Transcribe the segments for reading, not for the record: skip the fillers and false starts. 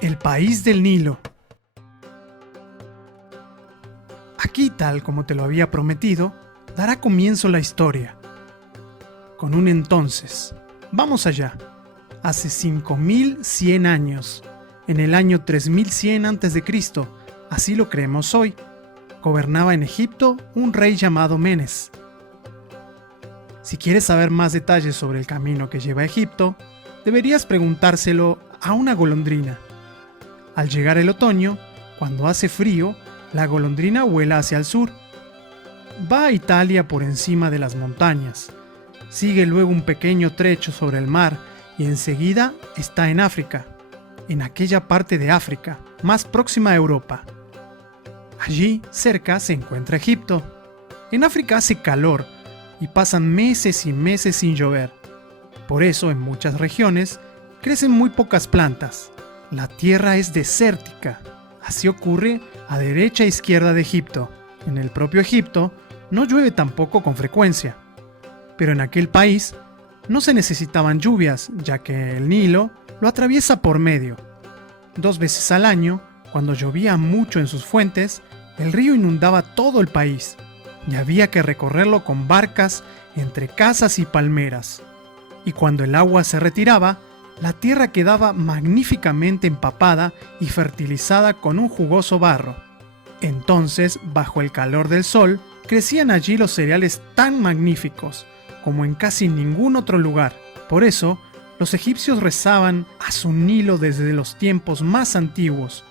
El país del Nilo. Aquí, tal como te lo había prometido, dará comienzo la historia. Con un entonces. Vamos allá. Hace 5100 años, en el año 3100 a.C., así lo creemos hoy, gobernaba en Egipto un rey llamado Menes. Si quieres saber más detalles sobre el camino que lleva a Egipto, deberías preguntárselo a una golondrina. Al llegar el otoño, cuando hace frío, la golondrina vuela hacia el sur. Va a Italia por encima de las montañas. Sigue luego un pequeño trecho sobre el mar y enseguida está en África, en aquella parte de África, más próxima a Europa. Allí, cerca, se encuentra Egipto. En África hace calor y pasan meses y meses sin llover. Por eso, en muchas regiones, crecen muy pocas plantas. La tierra es desértica. Así ocurre a derecha e izquierda de Egipto. En el propio Egipto no llueve tampoco con frecuencia. Pero en aquel país no se necesitaban lluvias, ya que el Nilo lo atraviesa por medio. 2 veces al año, cuando llovía mucho en sus fuentes, el río inundaba todo el país y había que recorrerlo con barcas entre casas y palmeras. Y cuando el agua se retiraba, la tierra quedaba magníficamente empapada y fertilizada con un jugoso barro. Entonces, bajo el calor del sol, crecían allí los cereales tan magníficos como en casi ningún otro lugar. Por eso, los egipcios rezaban a su Nilo desde los tiempos más antiguos,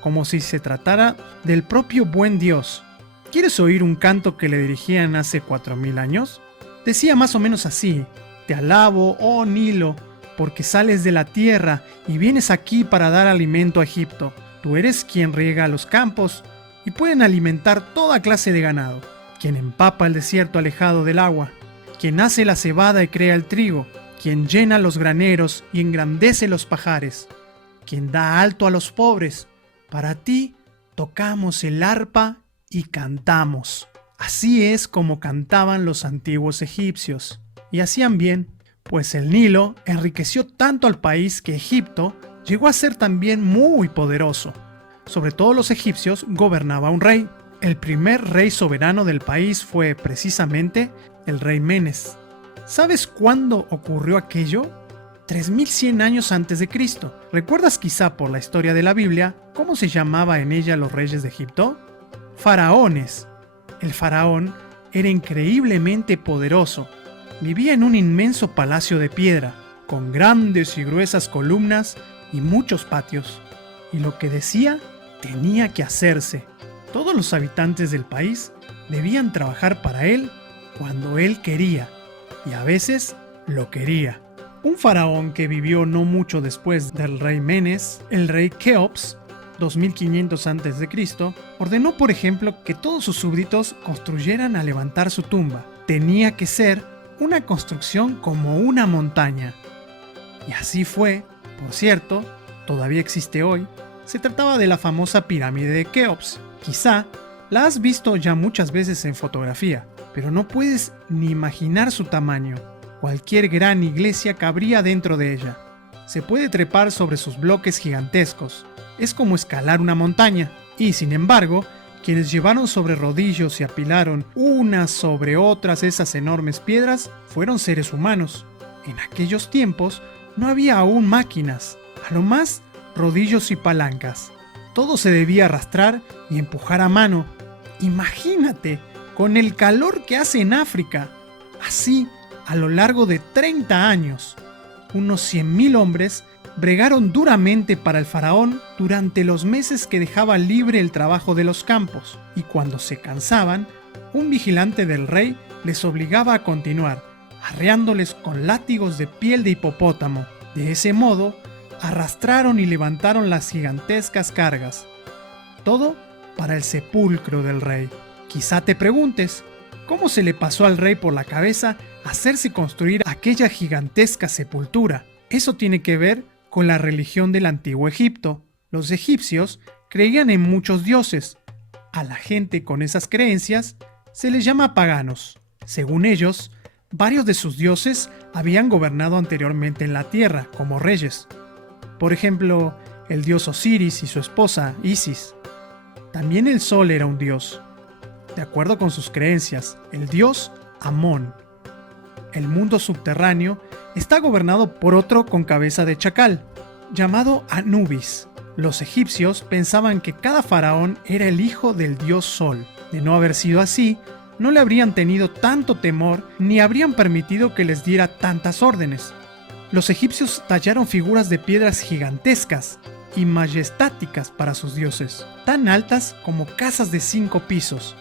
como si se tratara del propio buen Dios. ¿Quieres oír un canto que le dirigían hace 4000 años? Decía más o menos así: te alabo, oh Nilo, porque sales de la tierra y vienes aquí para dar alimento a Egipto. Tú eres quien riega los campos y pueden alimentar toda clase de ganado, quien empapa el desierto alejado del agua, quien hace la cebada y crea el trigo, quien llena los graneros y engrandece los pajares, quien da alto a los pobres. Para ti tocamos el arpa y cantamos. Así es como cantaban los antiguos egipcios, y hacían bien, pues el Nilo enriqueció tanto al país que Egipto llegó a ser también muy poderoso. Sobre todos los egipcios gobernaba un rey. El primer rey soberano del país fue precisamente el rey Menes. ¿Sabes cuándo ocurrió aquello? 3100 años antes de Cristo. ¿Recuerdas quizá por la historia de la Biblia cómo se llamaba en ella los reyes de Egipto? Faraones. El faraón era increíblemente poderoso. Vivía en un inmenso palacio de piedra, con grandes y gruesas columnas y muchos patios. Y lo que decía tenía que hacerse. Todos los habitantes del país debían trabajar para él cuando él quería, y a veces lo quería. Un faraón que vivió no mucho después del rey Menes, el rey Keops, 2500 a.C., ordenó, por ejemplo, que todos sus súbditos construyeran a levantar su tumba. Tenía que ser una construcción como una montaña. Y así fue. Por cierto, todavía existe hoy. Se trataba de la famosa pirámide de Keops. Quizá la has visto ya muchas veces en fotografía, pero no puedes ni imaginar su tamaño. Cualquier gran iglesia cabría dentro de ella. Se puede trepar sobre sus bloques gigantescos. Es como escalar una montaña. Y sin embargo, quienes llevaron sobre rodillos y apilaron unas sobre otras esas enormes piedras fueron seres humanos. En aquellos tiempos no había aún máquinas, a lo más rodillos y palancas. Todo se debía arrastrar y empujar a mano. Imagínate, con el calor que hace en África. Así, a lo largo de 30 años, unos 100.000 hombres bregaron duramente para el faraón durante los meses que dejaba libre el trabajo de los campos, y cuando se cansaban, un vigilante del rey les obligaba a continuar, arreándoles con látigos de piel de hipopótamo. De ese modo, arrastraron y levantaron las gigantescas cargas. Todo para el sepulcro del rey. Quizá te preguntes, ¿cómo se le pasó al rey por la cabeza hacerse construir aquella gigantesca sepultura? Eso tiene que ver con la religión del antiguo Egipto. Los egipcios creían en muchos dioses. A la gente con esas creencias se les llama paganos. Según ellos, varios de sus dioses habían gobernado anteriormente en la tierra como reyes. Por ejemplo, el dios Osiris y su esposa Isis. También el sol era un dios. De acuerdo con sus creencias, el dios Amón. El mundo subterráneo está gobernado por otro con cabeza de chacal, llamado Anubis. Los egipcios pensaban que cada faraón era el hijo del dios Sol. De no haber sido así, no le habrían tenido tanto temor ni habrían permitido que les diera tantas órdenes. Los egipcios tallaron figuras de piedras gigantescas y majestáticas para sus dioses, tan altas como casas de 5 pisos,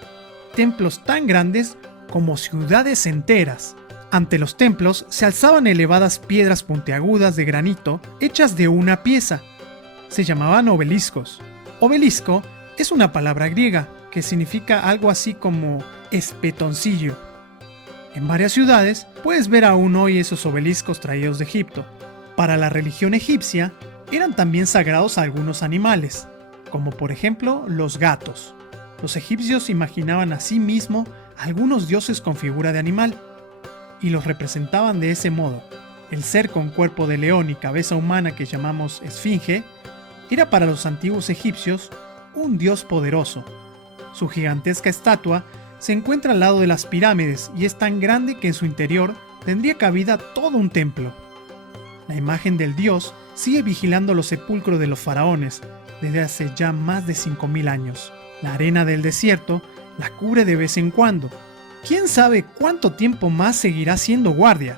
templos tan grandes como ciudades enteras. Ante los templos se alzaban elevadas piedras puntiagudas de granito hechas de una pieza. Se llamaban obeliscos. Obelisco es una palabra griega que significa algo así como espetoncillo. En varias ciudades puedes ver aún hoy esos obeliscos traídos de Egipto. Para la religión egipcia eran también sagrados algunos animales, como por ejemplo los gatos. Los egipcios imaginaban a sí mismo algunos dioses con figura de animal y los representaban de ese modo. El ser con cuerpo de león y cabeza humana que llamamos esfinge era para los antiguos egipcios un dios poderoso. Su gigantesca estatua se encuentra al lado de las pirámides y es tan grande que en su interior tendría cabida todo un templo. La imagen del dios sigue vigilando los sepulcros de los faraones desde hace ya más de 5000 años. La arena del desierto la cubre de vez en cuando. ¿Quién sabe cuánto tiempo más seguirá siendo guardia?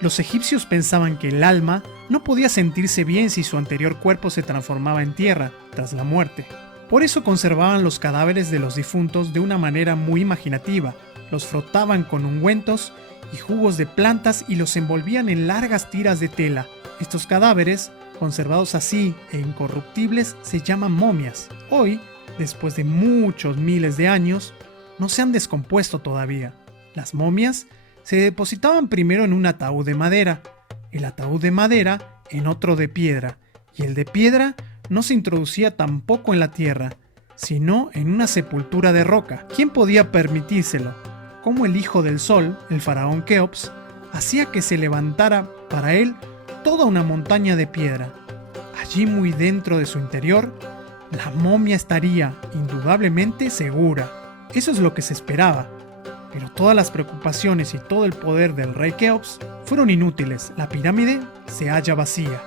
Los egipcios pensaban que el alma no podía sentirse bien si su anterior cuerpo se transformaba en tierra tras la muerte. Por eso conservaban los cadáveres de los difuntos de una manera muy imaginativa. Los frotaban con ungüentos y jugos de plantas y los envolvían en largas tiras de tela. Estos cadáveres, conservados así e incorruptibles, se llaman momias. Hoy, después de muchos miles de años, no se han descompuesto todavía. Las momias se depositaban primero en un ataúd de madera, el ataúd de madera en otro de piedra, y el de piedra no se introducía tampoco en la tierra, sino en una sepultura de roca. ¿Quién podía permitírselo? Como el hijo del sol, el faraón Keops, hacía que se levantara para él toda una montaña de piedra. Allí muy dentro de su interior, la momia estaría indudablemente segura. Eso es lo que se esperaba. Pero todas las preocupaciones y todo el poder del rey Keops fueron inútiles. La pirámide se halla vacía.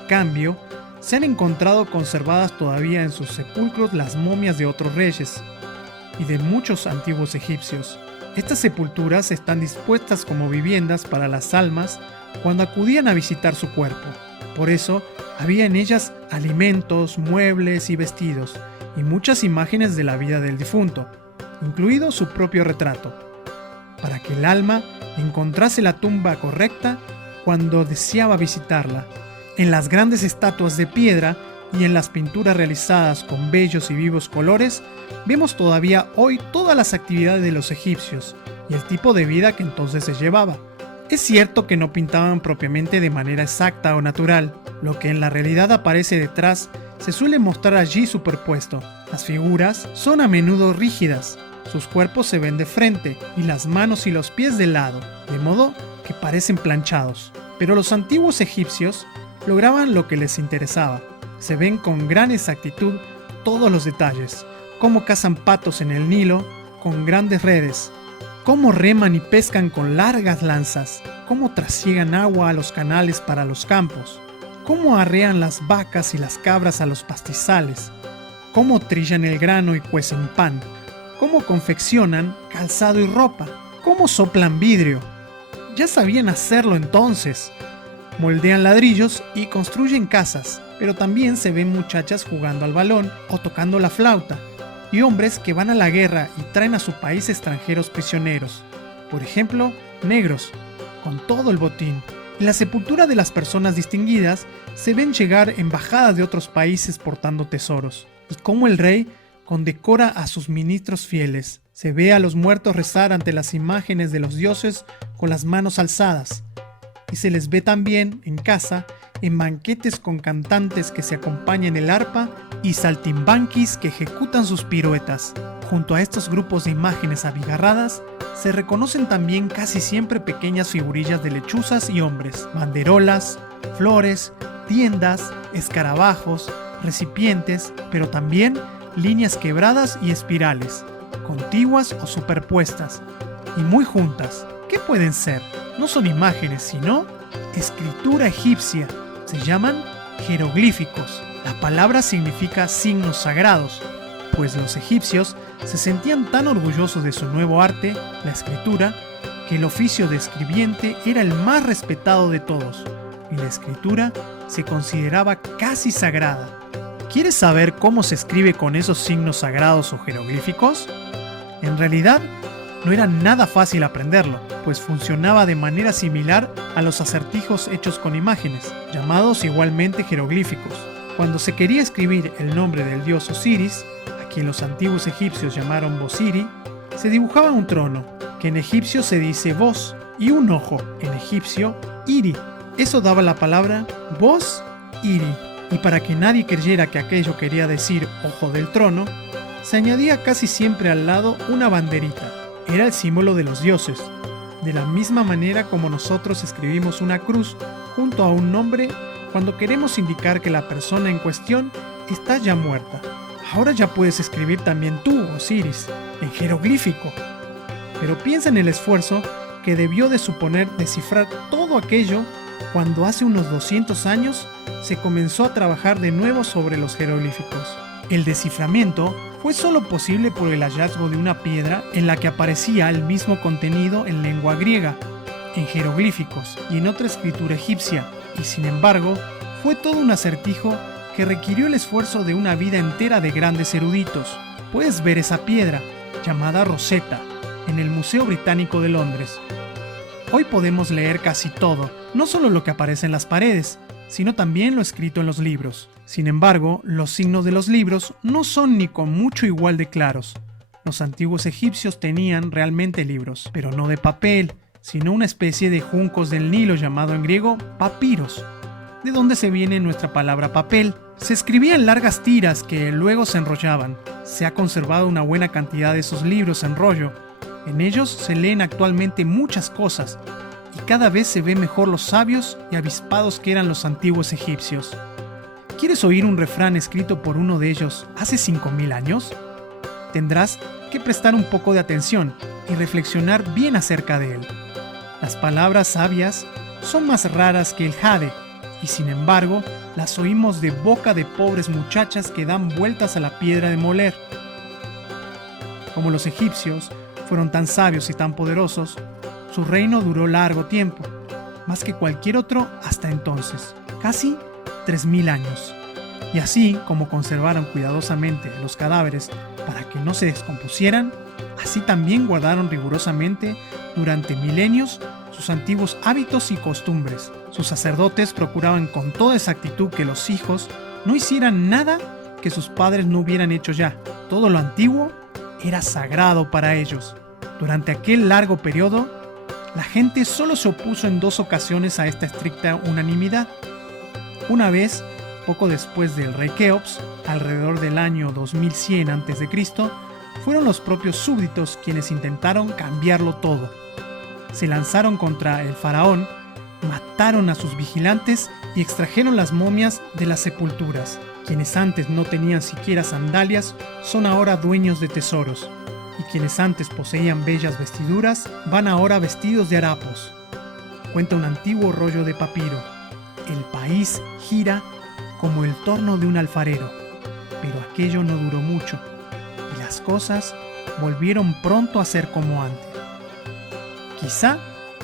En cambio, se han encontrado conservadas todavía en sus sepulcros las momias de otros reyes y de muchos antiguos egipcios. Estas sepulturas están dispuestas como viviendas para las almas cuando acudían a visitar su cuerpo. Por eso, había en ellas alimentos, muebles y vestidos, y muchas imágenes de la vida del difunto, incluido su propio retrato, para que el alma encontrase la tumba correcta cuando deseaba visitarla. En las grandes estatuas de piedra y en las pinturas realizadas con bellos y vivos colores, vemos todavía hoy todas las actividades de los egipcios y el tipo de vida que entonces se llevaba. Es cierto que no pintaban propiamente de manera exacta o natural, lo que en la realidad aparece detrás se suele mostrar allí superpuesto. Las figuras son a menudo rígidas, sus cuerpos se ven de frente y las manos y los pies de lado, de modo que parecen planchados. Pero los antiguos egipcios lograban lo que les interesaba. Se ven con gran exactitud todos los detalles, cómo cazan patos en el Nilo con grandes redes, cómo reman y pescan con largas lanzas, cómo trasiegan agua a los canales para los campos, cómo arrean las vacas y las cabras a los pastizales, cómo trillan el grano y cuecen pan, cómo confeccionan calzado y ropa, cómo soplan vidrio. Ya sabían hacerlo entonces. Moldean ladrillos y construyen casas, pero también se ven muchachas jugando al balón o tocando la flauta, y hombres que van a la guerra y traen a su país extranjeros prisioneros, por ejemplo, negros, con todo el botín. En la sepultura de las personas distinguidas se ven llegar embajadas de otros países portando tesoros, y cómo el rey condecora a sus ministros fieles. Se ve a los muertos rezar ante las imágenes de los dioses con las manos alzadas, y se les ve también en casa en banquetes con cantantes que se acompañan el arpa y saltimbanquis que ejecutan sus piruetas. Junto a estos grupos de imágenes abigarradas se reconocen también casi siempre pequeñas figurillas de lechuzas y hombres, banderolas, flores tiendas, escarabajos, recipientes, pero también líneas quebradas y espirales, contiguas o superpuestas, y muy juntas. ¿Qué pueden ser? No son imágenes, sino escritura egipcia. Se llaman jeroglíficos. La palabra significa signos sagrados, pues los egipcios se sentían tan orgullosos de su nuevo arte, la escritura, que el oficio de escribiente era el más respetado de todos, y la escritura se consideraba casi sagrada. ¿Quieres saber cómo se escribe con esos signos sagrados o jeroglíficos? En realidad, no era nada fácil aprenderlo, pues funcionaba de manera similar a los acertijos hechos con imágenes, llamados igualmente jeroglíficos. Cuando se quería escribir el nombre del dios Osiris, a quien los antiguos egipcios llamaron Bosiri, se dibujaba un trono, que en egipcio se dice Bos, y un ojo, en egipcio, Iri. Eso daba la palabra Bos-Iri, y para que nadie creyera que aquello quería decir ojo del trono, se añadía casi siempre al lado una banderita. Era el símbolo de los dioses, de la misma manera como nosotros escribimos una cruz junto a un nombre cuando queremos indicar que la persona en cuestión está ya muerta. Ahora ya puedes escribir también tú, Osiris, en jeroglífico. Pero piensa en el esfuerzo que debió de suponer descifrar todo aquello cuando hace unos 200 años se comenzó a trabajar de nuevo sobre los jeroglíficos. El desciframiento fue solo posible por el hallazgo de una piedra en la que aparecía el mismo contenido en lengua griega, en jeroglíficos y en otra escritura egipcia, y sin embargo, fue todo un acertijo que requirió el esfuerzo de una vida entera de grandes eruditos. Puedes ver esa piedra, llamada Rosetta, en el Museo Británico de Londres. Hoy podemos leer casi todo, no solo lo que aparece en las paredes, sino también lo escrito en los libros. Sin embargo, los signos de los libros no son ni con mucho igual de claros. Los antiguos egipcios tenían realmente libros, pero no de papel, sino una especie de juncos del Nilo llamado en griego papiros, de donde se viene nuestra palabra papel. Se escribían largas tiras que luego se enrollaban. Se ha conservado una buena cantidad de esos libros en rollo. En ellos se leen actualmente muchas cosas, y cada vez se ve mejor los sabios y avispados que eran los antiguos egipcios. ¿Quieres oír un refrán escrito por uno de ellos hace 5000 años? Tendrás que prestar un poco de atención y reflexionar bien acerca de él. Las palabras sabias son más raras que el jade, y sin embargo las oímos de boca de pobres muchachas que dan vueltas a la piedra de moler. Como los egipcios fueron tan sabios y tan poderosos, su reino duró largo tiempo, más que cualquier otro hasta entonces, casi 3000 años. Y así como conservaron cuidadosamente los cadáveres para que no se descompusieran, así también guardaron rigurosamente durante milenios sus antiguos hábitos y costumbres. Sus sacerdotes procuraban con toda exactitud que los hijos no hicieran nada que sus padres no hubieran hecho ya. Todo lo antiguo era sagrado para ellos. Durante aquel largo periodo, la gente solo se opuso en 2 ocasiones a esta estricta unanimidad. Una vez, poco después del rey Keops, alrededor del año 2100 a.C., fueron los propios súbditos quienes intentaron cambiarlo todo. Se lanzaron contra el faraón, mataron a sus vigilantes y extrajeron las momias de las sepulturas. Quienes antes no tenían siquiera sandalias son ahora dueños de tesoros, y quienes antes poseían bellas vestiduras van ahora vestidos de harapos. Cuenta un antiguo rollo de papiro. El país gira como el torno de un alfarero, pero aquello no duró mucho, y las cosas volvieron pronto a ser como antes. Quizá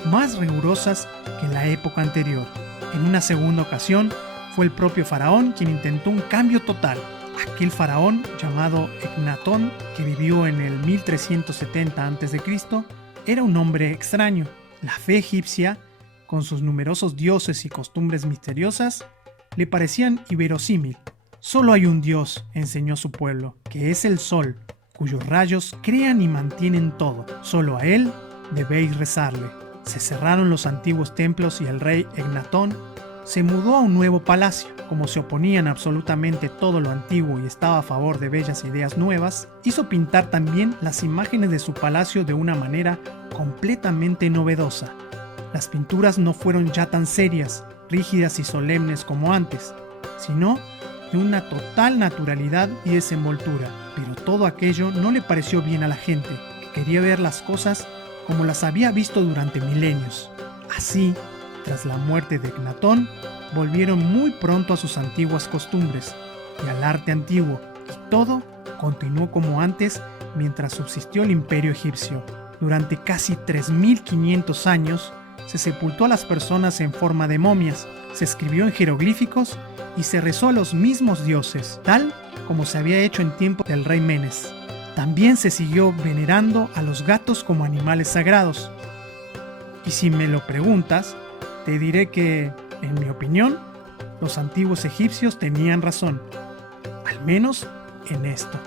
más rigurosas que en la época anterior. En una segunda ocasión, fue el propio faraón quien intentó un cambio total. Aquel faraón llamado Ecnatón, que vivió en el 1370 a.C., era un hombre extraño. La fe egipcia, con sus numerosos dioses y costumbres misteriosas, le parecían inverosímil. Solo hay un Dios, enseñó su pueblo, que es el sol, cuyos rayos crean y mantienen todo. Solo a él debéis rezarle. Se cerraron los antiguos templos y el rey Ecnatón se mudó a un nuevo palacio. Como se oponían absolutamente todo lo antiguo y estaba a favor de bellas ideas nuevas, hizo pintar también las imágenes de su palacio de una manera completamente novedosa. Las pinturas no fueron ya tan serias, rígidas y solemnes como antes, sino de una total naturalidad y desenvoltura. Pero todo aquello no le pareció bien a la gente, que quería ver las cosas como las había visto durante milenios. Así, tras la muerte de Ecnatón, volvieron muy pronto a sus antiguas costumbres y al arte antiguo, y todo continuó como antes mientras subsistió el imperio egipcio. Durante casi 3.500 años, se sepultó a las personas en forma de momias, se escribió en jeroglíficos y se rezó a los mismos dioses, tal como se había hecho en tiempo del rey Menes. También se siguió venerando a los gatos como animales sagrados. Y si me lo preguntas, te diré que, en mi opinión, los antiguos egipcios tenían razón, al menos en esto.